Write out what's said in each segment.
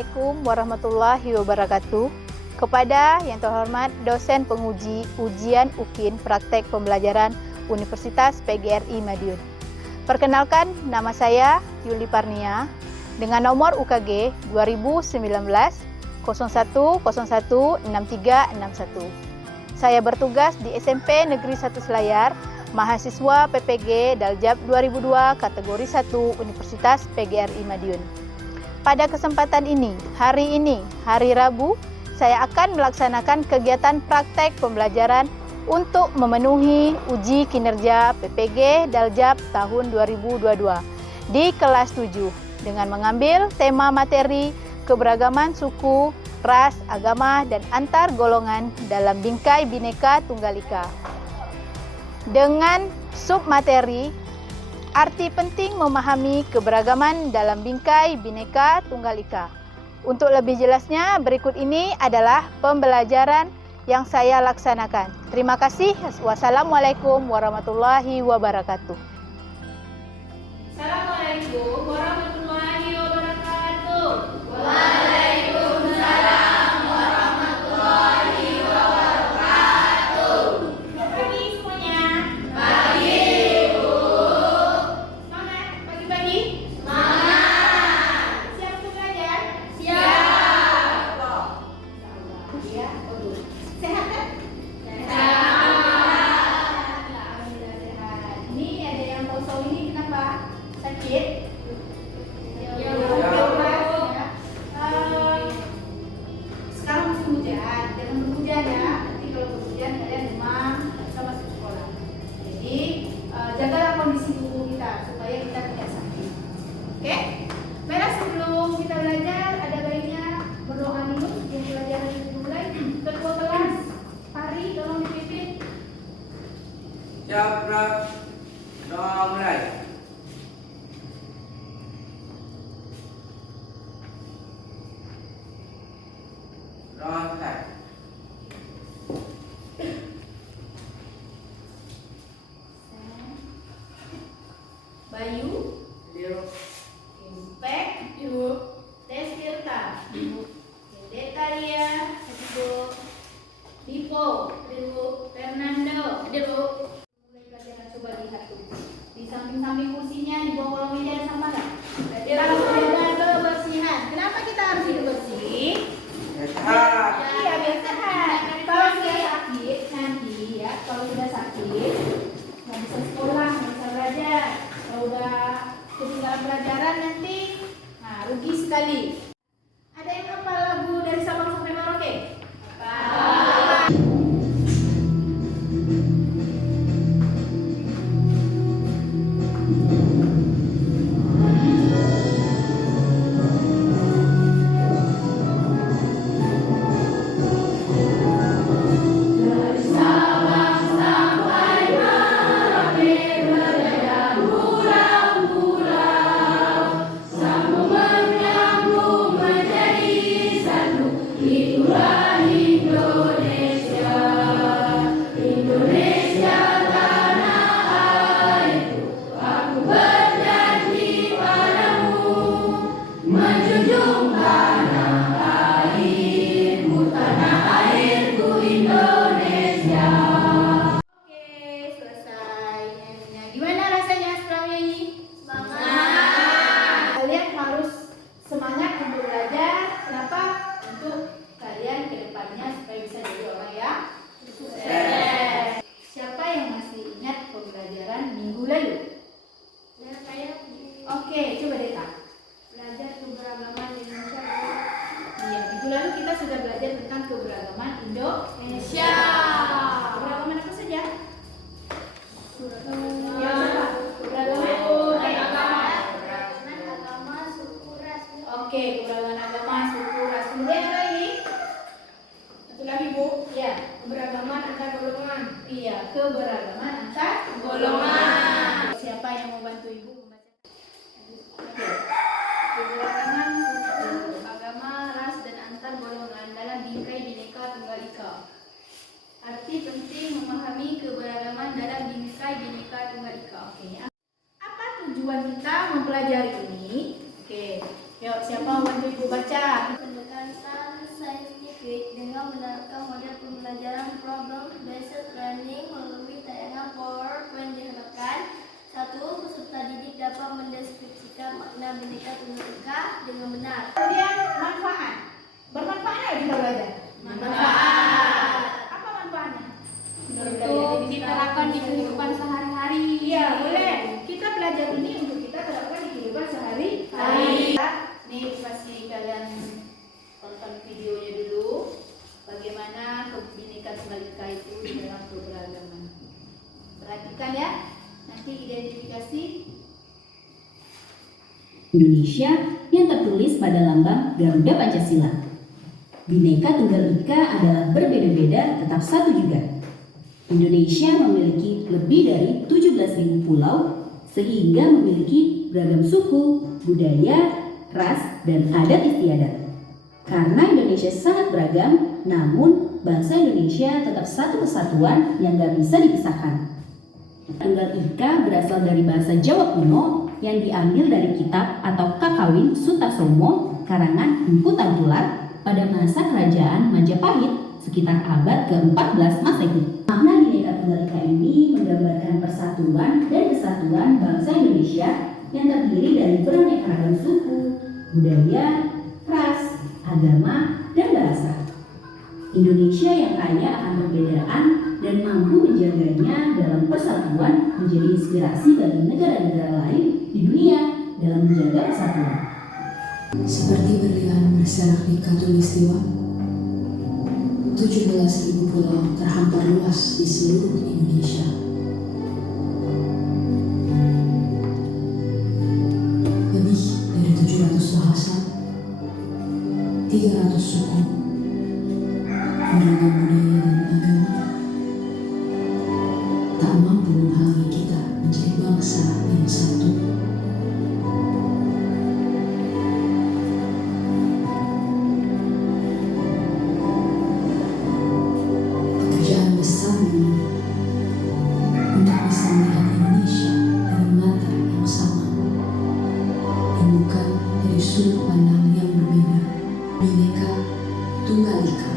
Assalamualaikum warahmatullahi wabarakatuh. Kepada yang terhormat dosen penguji ujian UKIN Praktek Pembelajaran Universitas PGRI Madiun. Perkenalkan, nama saya Yuli Parnia dengan nomor UKG 2019 01016361. Saya bertugas di SMP Negeri 1 Selayar, mahasiswa PPG Daljab 2002 kategori 1 Universitas PGRI Madiun. Pada kesempatan ini, hari Rabu, saya akan melaksanakan kegiatan praktek pembelajaran untuk memenuhi uji kinerja PPG Daljab tahun 2022 di kelas 7 dengan mengambil tema materi keberagaman suku, ras, agama, dan antar golongan dalam bingkai Bhinneka Tunggal Ika. Dengan submateri arti penting memahami keberagaman dalam bingkai Bhinneka Tunggal Ika. Untuk lebih jelasnya, berikut ini adalah pembelajaran yang saya laksanakan. Terima kasih. Wassalamualaikum warahmatullahi wabarakatuh. Assalamualaikum warahmatullahi wabarakatuh. Waalaikumsalam warahmatullahi wabarakatuh. Selamat pagi semuanya. Pagi, Bu. Semangat pagi-pagi. Semangat. Siap untuk belajar? Siap. Ya, bagus. Sehat kan? Alhamdulillah sehat. Ini ada yang kosong ini kenapa? Sakit? Ya. Sekarang musim hujan, jangan berhujan ya. Nanti kalau berhujan kalian demam, bisa masuk sekolah. Jadi jagalah kondisi tubuh kita supaya kita tidak sakit. Oke? Baiklah, sebelum kita belajar ada baiknya berdoa dulu sebelum pelajaran itu dimulai. Ketua kelas, Pari, tolong dipimpin. Siap, Prof. Doa mulai. Doa selesai. Bayu, Impact, Testirta, Detalia, Dipo, Fernando, mulai pelajaran, coba lihat tuh di samping-samping kursinya, di bawah kolong meja ada sampah nggak? Kalau menjaga kebersihan, kenapa kita harus hidup bersih? Sehat. Iya, biar sehat. Kalau sudah sakit nanti ya, kalau sudah sakit nggak bisa sekolah, nggak bisa belajar. Kalau udah ketinggalan pelajaran nanti, nah rugi sekali. Ada yang hafal lagu dari Sabang sampai Merauke? Oke, selesai nyanyinya. Gimana rasanya setelah nyanyi? Semangat. Kalian harus semangat untuk belajar. Kenapa? Untuk kalian ke depannya supaya bisa jadi orang yang sukses. Siapa yang masih ingat pembelajaran minggu lalu? Oke, coba Deta. Belajar keberagaman Indonesia. Iya, minggu lalu kita sudah belajar tentang keberagaman Indonesia. Keberagaman apa saja? Yang apa? Keberagaman Agama, suku, ras. Oke, keberagaman agama, suku, ras. Kemudian apa lagi? Satu lagi, Bu. Ya, Keberagaman antar golongan. iya, keberagaman antar golongan. Siapa yang mau bantu Ibu membaca? Oke. Keberagaman suku, agama, ras, dan antar golongan dalam bingkai Bhinneka Tunggal Ika. Arti penting memahami keberagaman dalam bingkai Bhinneka Tunggal Ika. Oke. Apa tujuan kita mempelajari ini? Oke. Yuk, siapa mau bantu ibu baca? Pendekatan saintifik dengan menerapkan model pembelajaran problem based learning melalui tayangan PowerPoint diharapkan 1. Peserta didik dapat mendeskripsikan makna Bhinneka Tunggal Ika dengan benar. Kemudian manfaat. Bermanfaat nggak kita belajar? Manfaat. Apa manfaatnya? Untuk diterapkan di kehidupan sehari-hari. Iya, boleh. Kita belajar ini untuk kita terapkan di kehidupan sehari-hari. Nih, pasti kalian tonton videonya dulu. Bagaimana Bhinneka Tunggal Ika itu di dalam keberagaman. Perhatikan ya. Nanti identifikasi Indonesia yang tertulis pada lambang Garuda Pancasila. Bhinneka Tunggal Ika adalah berbeda-beda tetap satu juga. Indonesia memiliki lebih dari 17.000 pulau sehingga memiliki beragam suku, budaya, ras, dan adat istiadat. Karena Indonesia sangat beragam, namun bangsa Indonesia tetap satu kesatuan yang gak bisa dipisahkan. Tunggal Ika berasal dari bahasa Jawa kuno yang diambil dari kitab atau Kakawin Sutarsomo karangan Empu Tangkular pada masa kerajaan Majapahit sekitar abad ke-14 Masehi. Makna Bhinneka Tunggal Ika ini menggambarkan persatuan dan kesatuan bangsa Indonesia yang terdiri dari beraneka ragam suku, budaya, ras, agama, dan bahasa. Indonesia yang kaya akan perbedaan dan mampu menjaganya dalam persatuan menjadi inspirasi bagi negara-negara lain di dunia dalam menjaga persatuan. Seperti berlian berserak di Katulistiwa, 17.000 pulau terhampar luas di seluruh Indonesia. Lebih dari 700 bahasa, 300 suku, beragam budaya dan agama, tak mampu menghalangi kita menjadi bangsa yang satu. Pekerjaan besar ini untuk bisa melihat Indonesia dari mata yang sama, dan bukan dari sudut pandang yang berbeda. Bhinneka Tunggal Ika.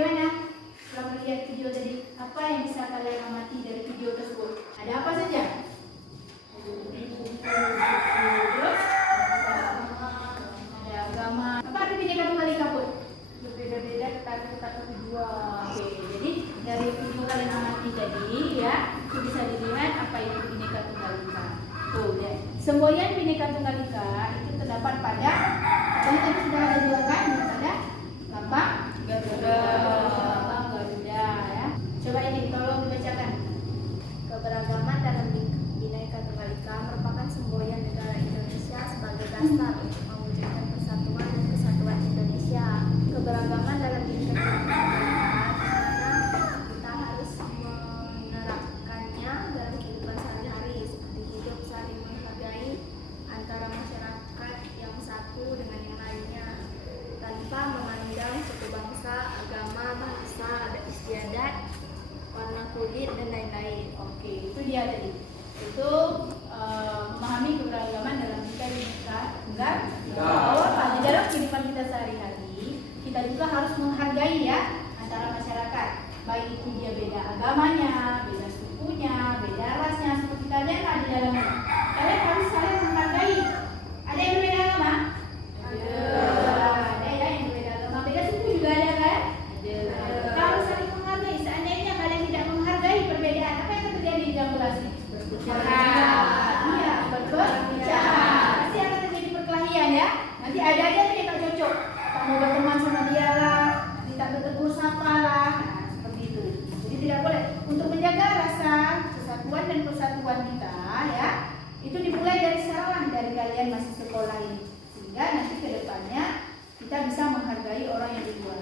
bagaimana? Setelah melihat video tadi, apa yang bisa kalian amati dari video tersebut? Ada apa saja? Terus? Ada agama. Apa arti Bhinneka Tunggal Ika, Put? Berbeda-beda tetapi tetap tujuan. Oke, jadi dari video kalian amati tadi ya, itu bisa dilihat apa itu Bhinneka Tunggal Ika. Tuh, ya. Semboyan Bhinneka Tunggal Ika itu terdapat pada, tadi sudah ada juga kan, pada lambang Garuda. Lambang Garuda ya. Coba ini tolong dibacakan. Keberagaman dalam Bhinneka Tunggal Ika merupakan semboyan negara Indonesia sebagai dasar untuk mewujudkan persatuan dan kesatuan Indonesia. Keberagaman dalam Bhinneka Tunggal Ika dimana kita harus menerapkannya dalam kehidupan sehari-hari seperti hidup saling menghargai antara masyarakat yang satu dengan yang lainnya tanpa memandang suku bangsa, agama, bahasa, adat istiadat, warna kulit dan lain-lain. Oke, itu dia tadi. Itu memahami keberagaman dalam kita Bhinneka Tunggal Ika. Bahwa apa? Di dalam kehidupan kita sehari-hari, kita juga harus menghargai ya antara masyarakat. Baik itu dia beda agamanya, beda sukunya, beda rasnya. Seperti kalian lah di dalamnya. Kalian harus saling menghargai. Ada yang berbeda agama? Ada. Ada ya yang berbeda agama. Beda suku juga ada kan? Ada. Kita harus saling menghargai. Seandainya kalian tidak menghargai perbedaan, apa yang akan terjadi di dalam kelas ini? Iya, berbicara. Pasti akan terjadi perkelahian ya. Nanti ada aja yang tak cocok. Tak mau berteman sama dia lah, nanti tak bertegur sapa lah. Nah, seperti itu. Jadi tidak boleh. Untuk menjaga rasa kesatuan dan persatuan kita ya, itu dimulai dari sekarang, dari kalian masih sekolah ini. Sehingga nanti ke depannya kita bisa menghargai orang yang di luar.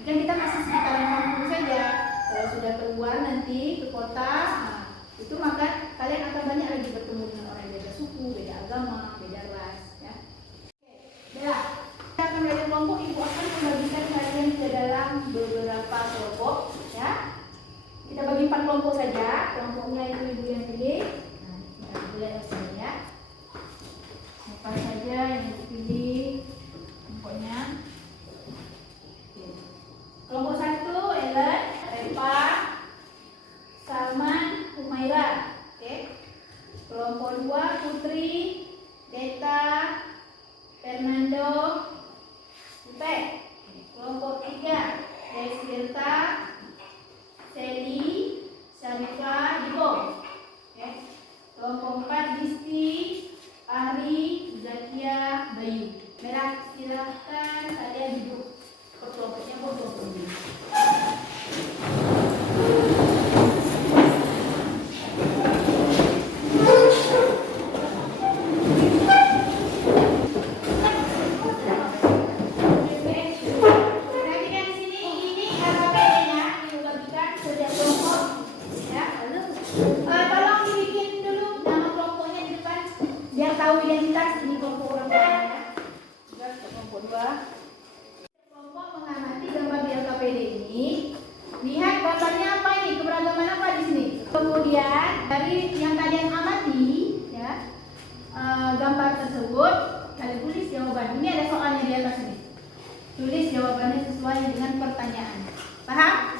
Ini kan kita masih sekitaran kampung saja. Kalau sudah keluar nanti ke kota, nah, itu maka kalian akan banyak lagi bertemu dengan orang yang beda suku, beda agama, beda ras ya. Oke, Bella, kita akan belajar kelompok. Ibu akan membagikan kalian ke dalam beberapa kelompok ya. Kita bagi 4 kelompok saja. dari yang kalian amati, ya, gambar tersebut, kalian tulis jawaban. Ini ada soalnya di atas ini. Tulis jawabannya sesuai dengan pertanyaan. Paham?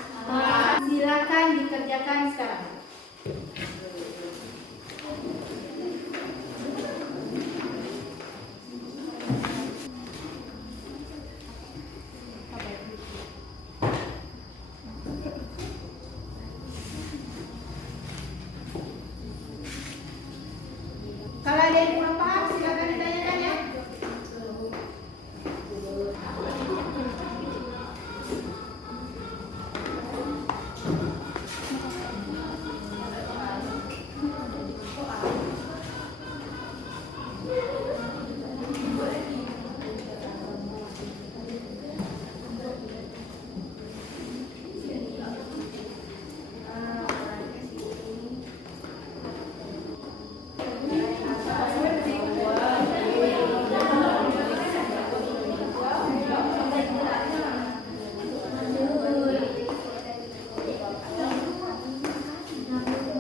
Silakan dikerjakan sekarang. Kalau ada yang kurang paham, silakan ditanyakan ya.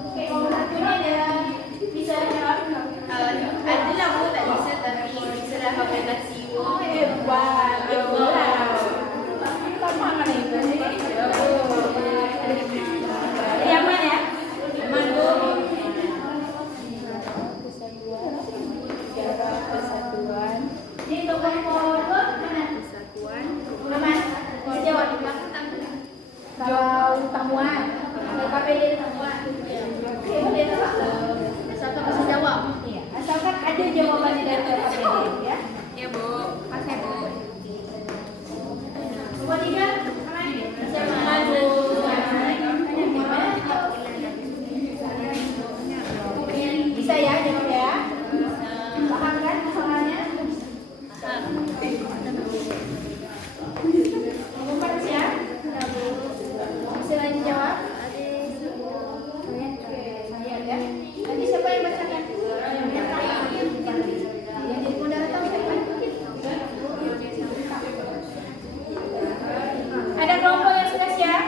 Oke, nomor satu ini ada bisa jawab nggak? Adalah Bu, tak bisa tapi bisa dah pakai nasi. Hebat, hebat. Yang mana ya? Aman Bu. Ini untuk kelompok dua mana? Kesatuan. Aman. Bisa jawab. Kalau tamuan, KPD tamuan. Oke, boleh tak? Asalkan bisa jawab. Iya. Asalkan ada jawabannya dari KPD, ya. Ya Bu, pakai Bu. Nomor tiga, aman. Bisa aman. Bisa ya jawab ya. Paham kan masalahnya? Nomor empat ya. Bisa lanjut jawab? Saya ya. Nanti siapa yang bacakan? Yang jadi moderator siapa? Ada kelompok yang sudah siap?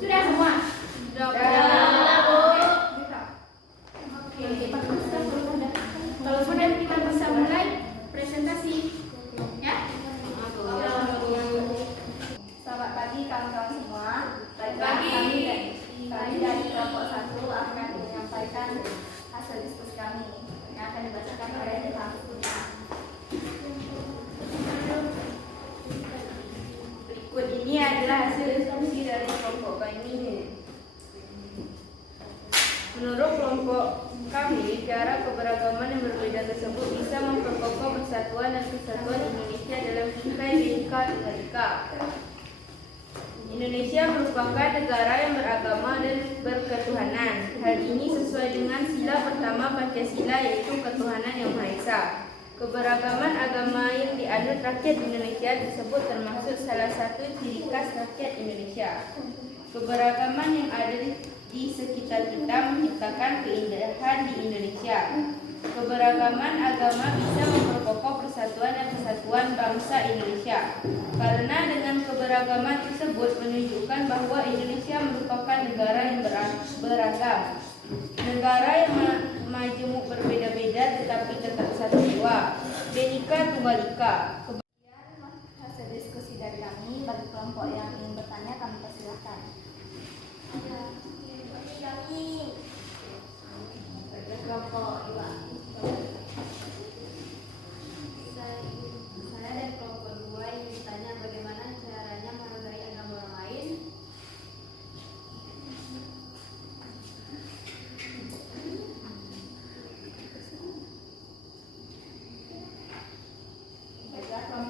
Sudah semua? Kalau sudah kita bisa mulai presentasi, ya. Selamat pagi kawan-kawan semua. Kami dari kelompok 1 akan menyampaikan hasil diskusi kami yang akan dibacakan oleh Ilham. Berikut ini adalah hasil diskusi dari kelompok kami. Menurut kelompok kami, cara keberagaman yang berbeda tersebut bisa memperkokoh persatuan dan kesatuan Indonesia dalam bingkai Bhinneka Tunggal Ika. Indonesia merupakan negara yang beragama dan berketuhanan. Hal ini sesuai dengan sila pertama Pancasila, yaitu ketuhanan yang Maha Esa. Keberagaman agama yang dianut rakyat Indonesia tersebut termasuk salah satu ciri khas rakyat Indonesia. Keberagaman yang ada di sekitar kita menciptakan keindahan di Indonesia. Keberagaman agama bisa memperkokoh persatuan dan kesatuan bangsa Indonesia. Karena dengan keberagaman tersebut menunjukkan bahwa Indonesia merupakan negara yang beragam. Negara yang majemuk berbeda-beda tetapi tetap satu jiwa. Bhinneka Tunggal Ika. Hasil diskusi dari kami. Bagi kelompok yang ingin bertanya, kami persilahkan. Kelompok Iwa. Saya dan kelompok 2 ingin bertanya bagaimana caranya menghargai agama orang lain. Baiklah, kelompok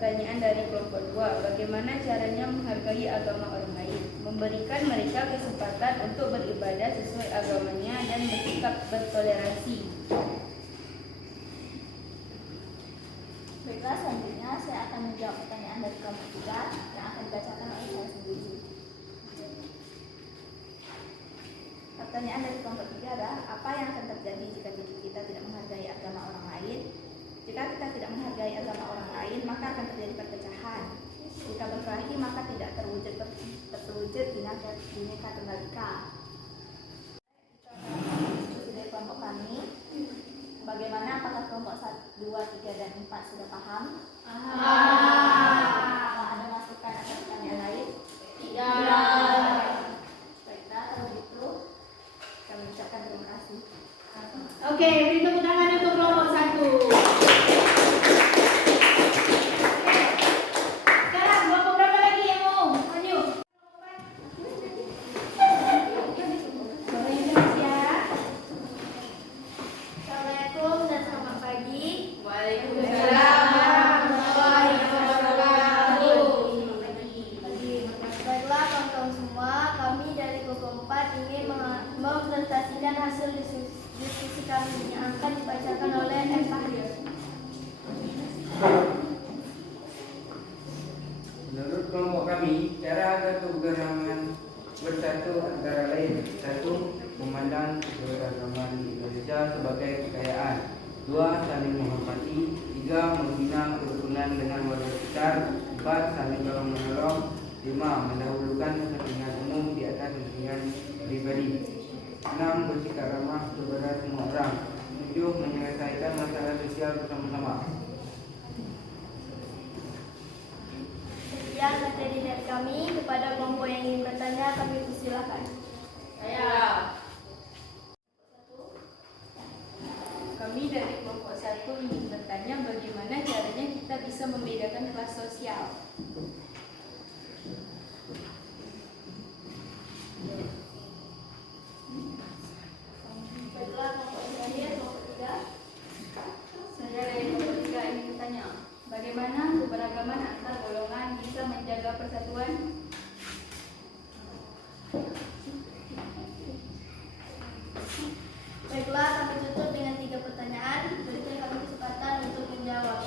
pertanyaan dari kelompok 2. Bagaimana caranya menghargai agama orang lain? Memberikan mereka kesempatan untuk beribadah sesuai agamanya dan bersikap bertoleransi. Baiklah, selanjutnya saya akan menjawab pertanyaan dari kelompok 3 yang akan dibacakan oleh saya sendiri. Pertanyaan dari kelompok 3 adalah, apa yang akan terjadi jika kita tidak menghargai agama orang lain? Jika kita tidak menghargai agama orang lain, maka akan terjadi perpecahan. Jika berkelahi, maka tidak terwujud Bhinneka Tunggal Ika. Diskusi dari kelompok kami. Bagaimana, apakah kelompok 1, 2, 3, dan 4 sudah paham? Apakah ada masukan atau pertanyaan lain? Tidak. Baiklah, kalau begitu kami ucapkan terima kasih. Oke, beri tepuk tangan untuk kelompok 1. Sekarang kelompok berapa lagi yang mau maju? Sore Indonesia. Assalamualaikum dan selamat pagi. Waalaikumsalam warahmatullahi wabarakatuh. Baiklah kawan-kawan semua, kami dari kelompok 4 ingin mempresentasikan hasil diskusi kami yang akan dibacakan oleh M. Fahri. Menurut kelompok kami, cara agar keberagaman bersatu antara lain: 1. Memandang keberagaman di Indonesia sebagai kekayaan. 2. Saling menghormati. 3. Membina kerukunan dengan warga besar. 4. Saling tolong menolong. 5. Mendahulukan kepentingan umum di atas kepentingan pribadi. 6. Bersikap ramah kepada semua orang. 7. Menyelesaikan masalah sosial bersama-sama. Sekian materi dari kami. Kepada kelompok yang ingin bertanya, kami persilakan. Kami dari kelompok 1 ingin bertanya bagaimana caranya kita bisa membedakan kelas sosial. Baiklah, kelompok terakhir, kelompok 3. Saya dari kelompok 3 ingin bertanya, bagaimana keberagaman antar golongan bisa menjaga persatuan? Baiklah, kami tutup dengan 3 pertanyaan. Berikan kami kesempatan untuk menjawab.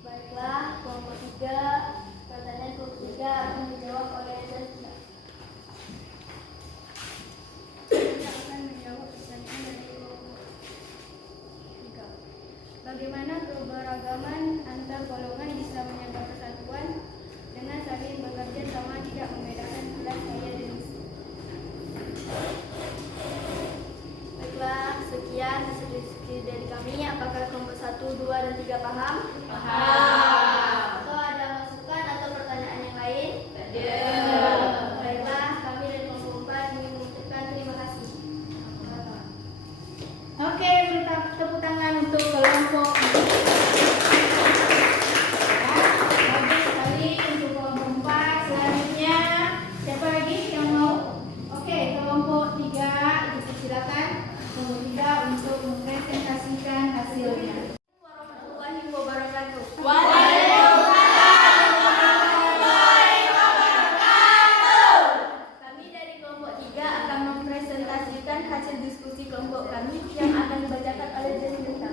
Baiklah, kelompok 3. Pertanyaan kelompok 3 akan dijawab oleh Zazia. Saya akan menjawab pertanyaan dari kelompok 3. Bagaimana keberagaman antar golongan bisa menjaga persatuan? Dengan saling bekerja sama, tidak membedakan kelas, kaya, dan miskin. Baiklah, sekian hasil diskusi dari kami. Apakah kelompok 1, 2, dan 3 paham? Paham. Atau ada masukan atau pertanyaan yang lain? Ada. Baiklah, kami dari kelompok 4 ingin mengucapkan terima kasih. Oke, beri tepuk tangan untuk kelompok 4. Bagus sekali untuk kelompok 4. Selanjutnya, siapa lagi yang mau? Oke, kelompok 3, dipersilakan kelompok 3 untuk mempresentasikan hasilnya. Warahmatullahi wabarakatuh. Kami dari kelompok 3 akan mempresentasikan hasil diskusi kelompok kami yang akan dibacakan oleh Jessica.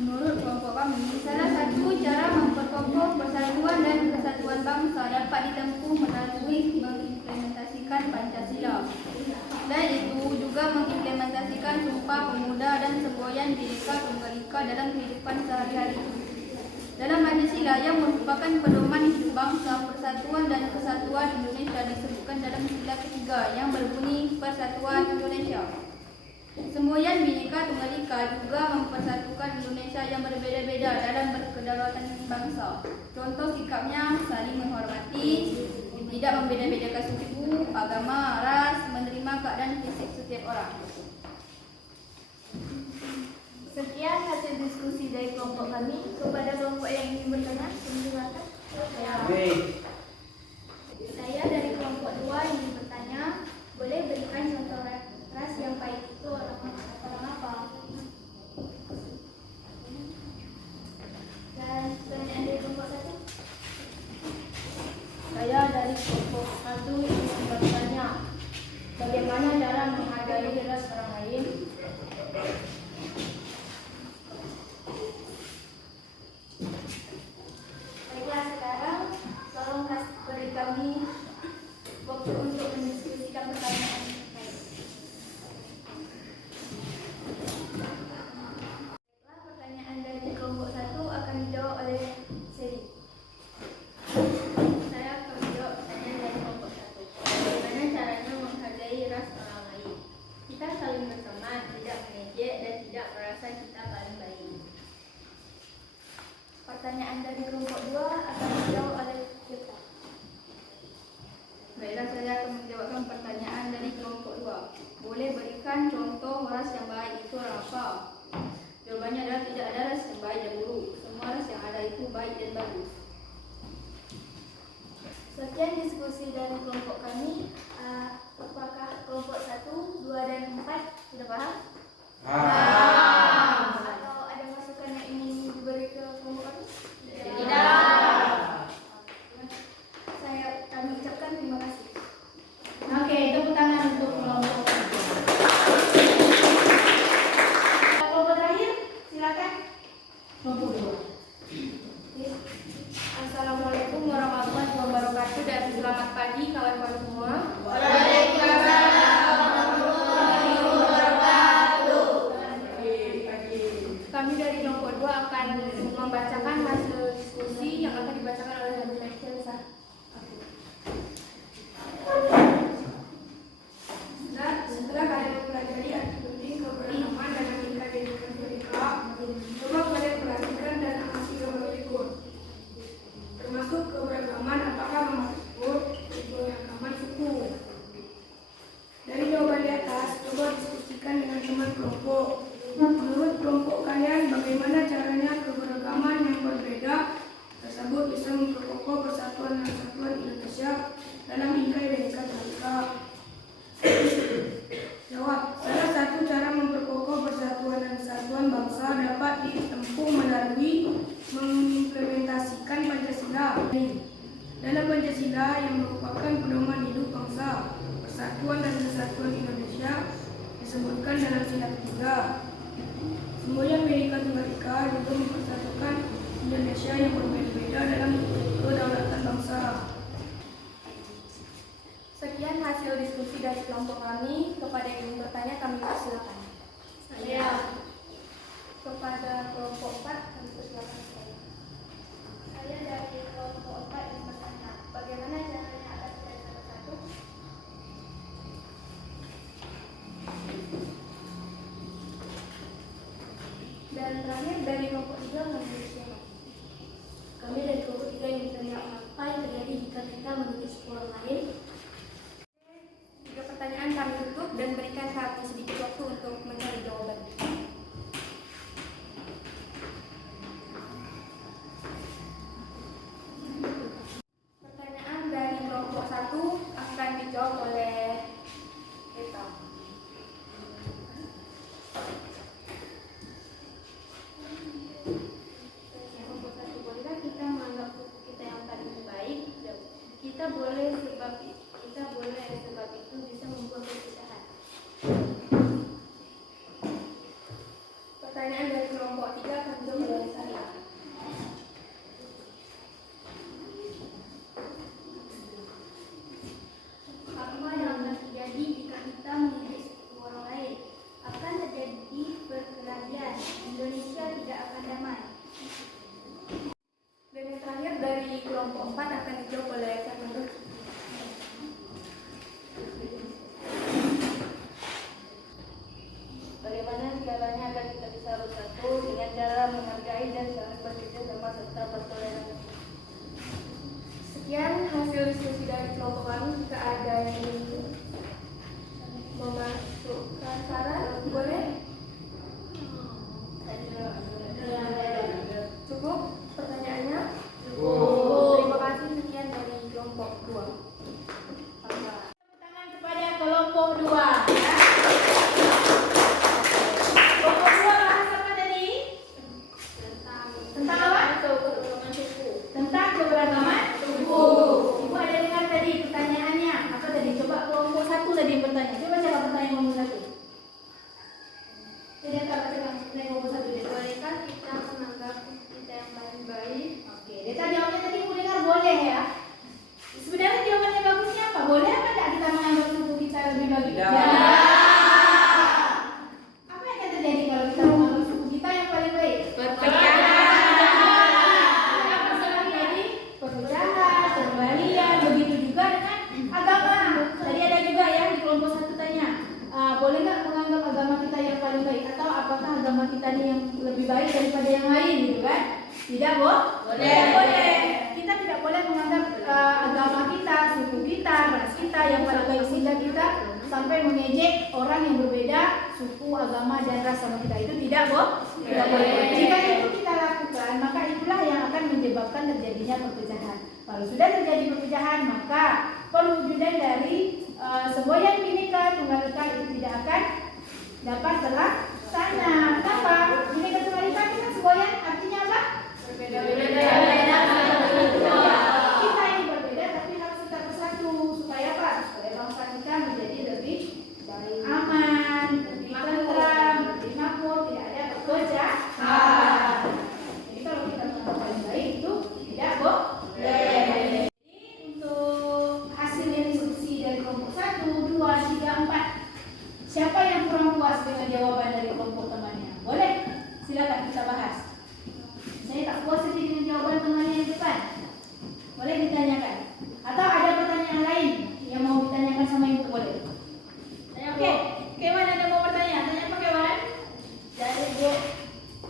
Menurut kelompok kami, salah satu cara memperkokoh persatuan dan kesatuan bangsa dapat ditempuh melalui mengimplementasikan Pancasila. Dan itu juga mengimplementasikan Sumpah Pemuda dan semboyan Bhinneka Tunggal Ika dalam kehidupan sehari-hari. Dalam Pancasila yang merupakan pedoman hidup bangsa, persatuan dan kesatuan Indonesia disebutkan dalam sila ketiga yang berbunyi Persatuan Indonesia. Semboyan Bhinneka Tunggal Ika juga mempersatukan Indonesia yang berbeda-beda dalam berkedaulatan bangsa. Contoh sikapnya saling menghormati, tidak membeda-bedakan suku, agama, ras, menerima keadaan fisik setiap orang. Sekian hasil diskusi dari kelompok kami. Kepada kelompok yang ingin bertanya, silakan. Saya dari kelompok 2 ingin bertanya, boleh berikan contoh pertanyaan dari kelompok 2 akan dijawab oleh Tirta. Baiklah, saya akan menjawabkan pertanyaan dari kelompok 2. Boleh berikan contoh ras yang baik itu apa? Jawabannya adalah tidak ada ras yang baik dan buruk. Semua ras yang ada itu baik dan bagus. Sekian diskusi dari kelompok kami. Apakah kelompok 1, 2, dan 4 sudah paham? Atau ada masukan yang ingin diberi ke kelompok kami? Kami ucapkan terima kasih. Oke, tepuk tangan untuk kelompok. Kelompok terakhir, silakan. Kelompok 2. Assalamualaikum warahmatullahi wabarakatuh dan selamat pagi kawan-kawan semua. Kami dari kelompok 2 akan membacakan hasil diskusi yang akan dibacakan oleh Setelah kalian mempelajari arti penting keberagaman dalam tingkat kehidupan mereka, coba kalian perhatikan dan amati gambar berikut. Termasuk keberagaman apakah mengatur keberagaman suku. Dari jawaban di atas, coba diskusikan dengan teman kelompok. Menurut kelompok kalian, bagaimana caranya keberagaman yang berbeda tersebut bisa memperkokoh persatuan dan kesatuan Indonesia dalam bingkai Bhinneka Tunggal Ika? Jawab. Salah satu cara memperkokoh persatuan dan kesatuan bangsa dapat ditempuh melalui mengimplementasikan Pancasila. Dalam Pancasila yang merupakan pedoman hidup bangsa, persatuan dan kesatuan Indonesia disebutkan dalam sila ketiga. Semboyan Bhinneka Tunggal Ika juga mempersatukan Indonesia yang berbeda-beda dalam kedaulatan bangsa. Sekian hasil diskusi dari kelompok kami. Kepada yang ingin bertanya kami persilakan. Kepada kelompok 4 kami persilakan. Saya dari kelompok 4 yang bertanya, bagaimana caranya agar kita bisa bersatu? Dan terakhir dari kelompok 3 menulis siapa? Kami dari kelompok 3 yang bertanya, apa yang terjadi jika kita menulis orang lain? Jika pertanyaan kami tutup dan berikan kami sedikit waktu untuk mencari jawaban. Pertanyaan dari kelompok 1 akan dijawab oleh Eta. Kelompok 1, bolehkah kita menganggap suku kita yang paling baik? Kita boleh sebab itu bisa membuat perpisahan. Pertanyaan dari kelompok 3 akan dijawab oleh saya. Apa yang akan terjadi jika kita memilih suku orang lain? Akan terjadi perkelahian. Indonesia tidak akan damai. Dan yang terakhir dari kelompok 4 akan dijawab oleh Fernando. Bagaimana caranya agar kita bisa bersatu dengan cara menghargai dan saling bekerja sama serta bertoleransi? Sekian hasil diskusi dari kelompok kami. Jika ada yang ingin memasukkan saran, boleh? Cukup pertanyaannya? Terima kasih. Sekian dari kelompok 2. Tangan kepada kelompok 2. Ya. Kelompok 2 bahas apa tadi? Tentang apa? Tentang keberagaman suku. Ibu ada dengar tadi pertanyaannya? Apa tadi? Coba kelompok 1 tadi yang bertanya. Coba siapa pertanyaan kelompok 1? Jadi apa pertanyaan kelompok 1? Bolehkah kita menganggap kita yang paling baik? Oke, Deta jawabnya tadi ibu dengar boleh ya. Sebenarnya jawabannya bagusnya apa? Boleh apa tidak kita menganggap suku kita lebih bagus? Tidak. Apa yang akan terjadi kalau kita menganggap suku kita yang paling baik? Perpecahan. Tidak boleh. Kita tidak boleh menganggap agama kita, suku kita, ras kita yang paling baik sehingga kita sampai mengejek orang yang berbeda suku, agama, dan ras sama kita. Itu tidak boleh. Jika itu kita lakukan, maka itulah yang akan menyebabkan terjadinya perpecahan. Kalau sudah terjadi perpecahan, maka perwujudan dari semboyan Bhinneka Tunggal Ika itu tidak akan dapat terlaksana. Kenapa? Bhinneka Tunggal Ika itu kan semboyan artinya apa? Berbeda-beda. Kita ini berbeda tapi harus tetap bersatu. Supaya apa? Supaya bangsa kita menjadi lebih aman, lebih tentram, lebih makmur, tidak ada perpecahan. Jadi kalau kita menganggap paling baik itu tidak boleh. Untuk hasilnya diskusi dari kelompok 1, 2, 3, 4. Siapa yang kurang puas dengan jawaban dari kelompok temannya? Boleh? Silakan kita bahas. Saya tak puas dengan jawaban temannya di depan. Boleh ditanyakan. Atau ada pertanyaan lain yang mau ditanyakan sama ibu, boleh? Oke, Kewan ada mau bertanya? Tanya apa Kewan? Jadi Bu,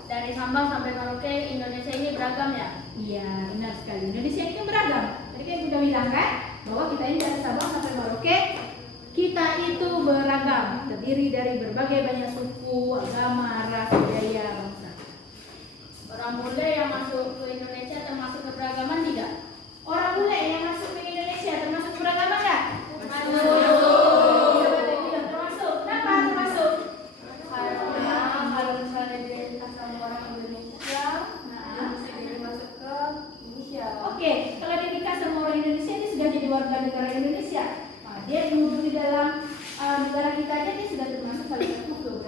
dari Sabang sampai Merauke, Indonesia ini beragam ya? Iya, benar sekali. Indonesia ini kan beragam. Tadi kan sudah bilang kan bahwa kita ini dari Sabang sampai Merauke, kita itu beragam, terdiri dari berbagai banyak suku, agama, ras, budaya, bangsa. Orang bule yang masuk ke Indonesia termasuk keberagaman tidak? Orang bule yang masuk ke Indonesia termasuk beragama nggak? Termasuk. Kenapa termasuk? Kalau misalnya dia asal orang Indonesia, bisa jadi masuk ke Indonesia. Oke, kalau dia nikah sama orang Indonesia, dia sudah jadi warga negara Indonesia. Nah, dia menuju di dalam negara kita aja, dia sudah termasuk salah satu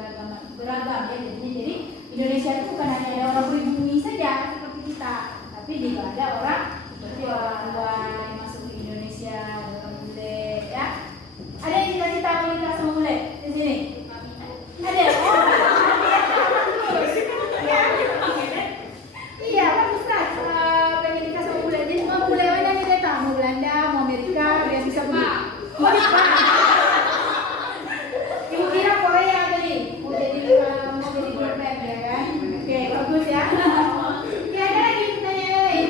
beragam ya. Jadi Indonesia itu bukan hanya ada orang pribumi saja seperti kita, tapi juga ada orang seperti orang luar yang masuk ke Indonesia, ada orang bule ya. Ada yang cita-cita mau nikah sama bule di sini? Ada. Iya, bagus kan? Pengen nikah sama bule. Jadi mau bule mana nih datang? Mau Belanda, mau Amerika, biar bisa beli. Mau Jepang. Ibu kira Korea tadi. Mau jadi girl band ya kan? Oke, bagus ya. Ya ada lagi pertanyaan lain?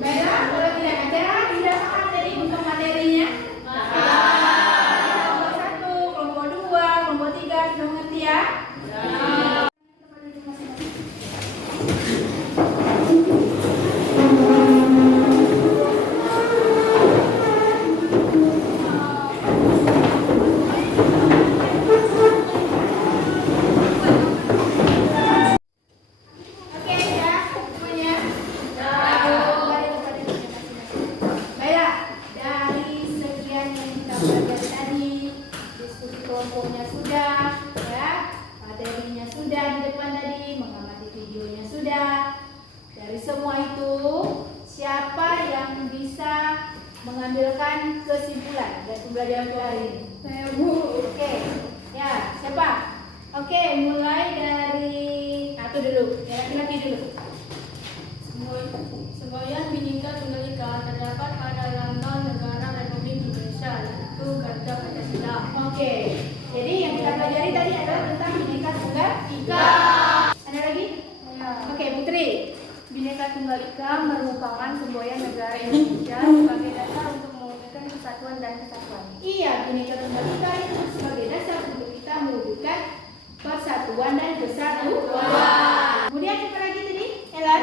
Baiklah, kalau tidak ada, sudah paham tadi untuk materinya? Kelompok 1, kelompok 2, kelompok 3 sudah mengerti ya? Oke ya, semuanya. Baiklah, dari sekian yang kita pelajari tadi, diskusi kelompoknya sudah, ya, materinya sudah di depan tadi, mengamati videonya sudah. Dari semua itu, siapa yang bisa mengambilkan kesimpulan dari pembelajaran kita hari ini? Saya Bu. Oke, ya, siapa? Oke, mulai dari satu dulu, ya, laki-laki dulu. Semboyan Bhinneka Tunggal Ika terdapat pada lambang negara Republik Indonesia, yaitu Garuda Pancasila. Oke, jadi yang kita pelajari tadi adalah tentang Bhinneka Tunggal Ika. Ada lagi? Oke, Putri. Bhinneka Tunggal Ika merupakan semboyan negara Indonesia sebagai dasar untuk mewujudkan kesatuan dan kesatuan. Iya, Bhinneka Tunggal Ika itu sebagai dasar untuk kita mewujudkan persatuan dan kesatuan. Kemudian siapa lagi tadi? Ellen?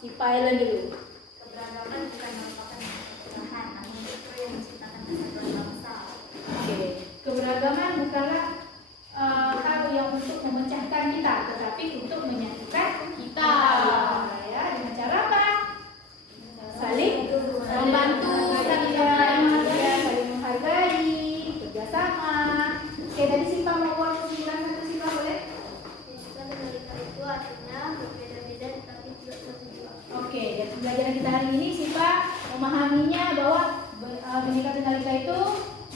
Si Pak Ellen dulu. Keberagaman bukan merupakan kesalahan, namun justru yang menciptakan kesatuan bangsa. Oke, keberagaman bukanlah hal yang untuk memecahkan kita, tetapi untuk menyatukan kita. Ya, dengan cara apa? Saling membantu, saling menghargai, kerjasama. Oke, tadi Sipa mau buat kesimpulan satu, Sipa boleh? Bhinneka Tunggal Ika itu artinya berbeda-beda tetapi tidak satu jua. Oke, dan pembelajaran kita hari ini Sipa memahaminya bahwa Bhinneka Tunggal Ika itu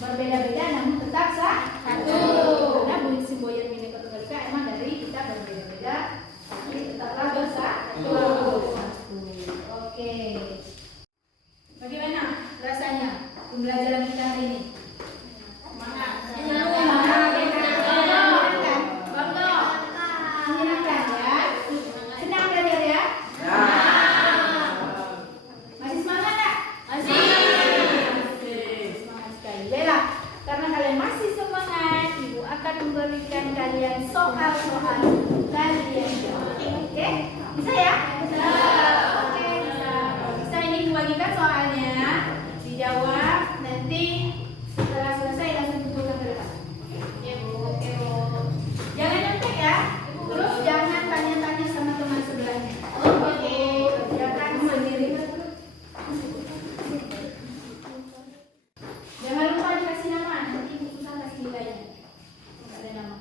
berbeda-beda namun tetap satu. Karena simboyan Bhinneka Tunggal Ika emang dari kita berbeda-beda tapi tetaplah bersatu. Oke. Bagaimana rasanya pembelajaran kita hari ini? Menyenangkan ya? Oke, bisa ya? Bisa. Oke, bisa. Kalau bisa ini kewajiban soalnya dijawab nanti setelah selesai langsung kumpulkan ke depan. Oke, Bu. Oke, Bu. Jangan nyontek ya. Terus jangan tanya-tanya sama teman sebelahnya. Oke, kerjakan sendiri. Jangan lupa dikasih nama, nanti Bu Susan kasih nilainya. Enggak ada nama.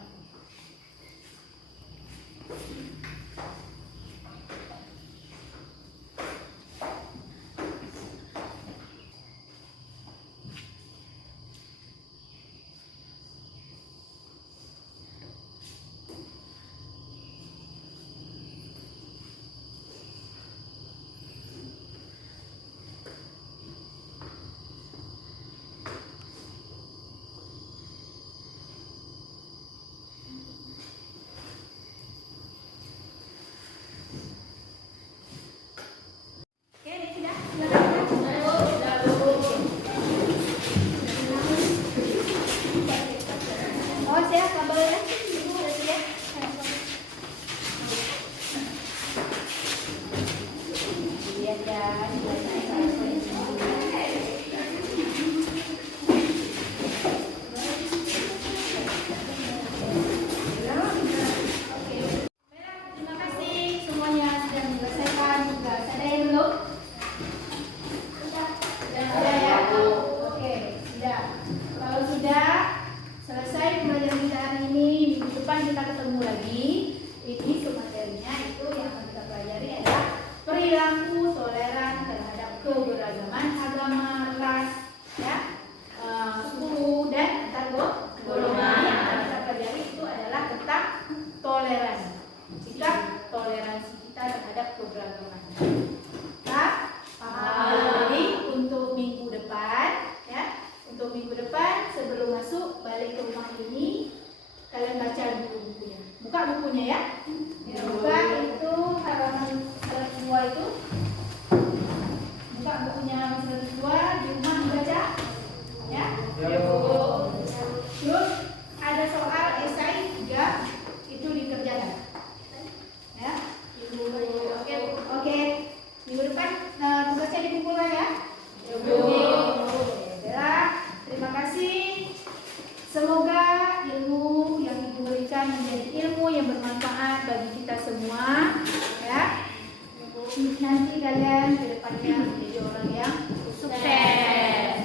Oke, ini sudah. Oh, siap, kabel ya. Ibu udah siap. Lihat ya, terima kasih semuanya sudah menyelesaikan tugas. Ada yang belum? Sudah ya? Oke, sudah. Kalau sudah selesai pembelajaran kita hari ini, minggu depan kita ketemu lagi. Ini materinya itu yang akan kita pelajari adalah perilaku toleran terhadap keberagaman agama, ras, ya, suku dan antar golongan. Yang akan kita pelajari itu adalah tentang toleransi, sikap toleransi kita terhadap keberagaman. Kita paham? Jadi untuk minggu depan, ya, untuk minggu depan sebelum masuk balik ke rumah ini, kalian baca dulu bukunya. Buka bukunya ya. Buka itu halaman 102 itu. Buka bukunya halaman 102 di rumah dibaca. Ya. Terus ada soal esai 3 itu dikerjakan. Ya. Oke. Minggu depan tugasnya dikumpulkan ya. Terima kasih. Semoga ilmu yang diberikan menjadi ilmu yang bermanfaat bagi kita semua, ya. Nanti kalian ke depannya menjadi orang yang sukses.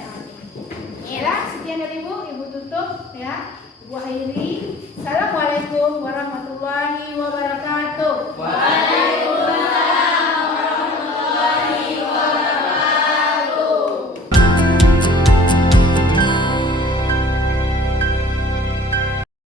Ya, sekian dari Ibu tutup ya. Ibu akhiri. Assalamualaikum warahmatullahi wabarakatuh.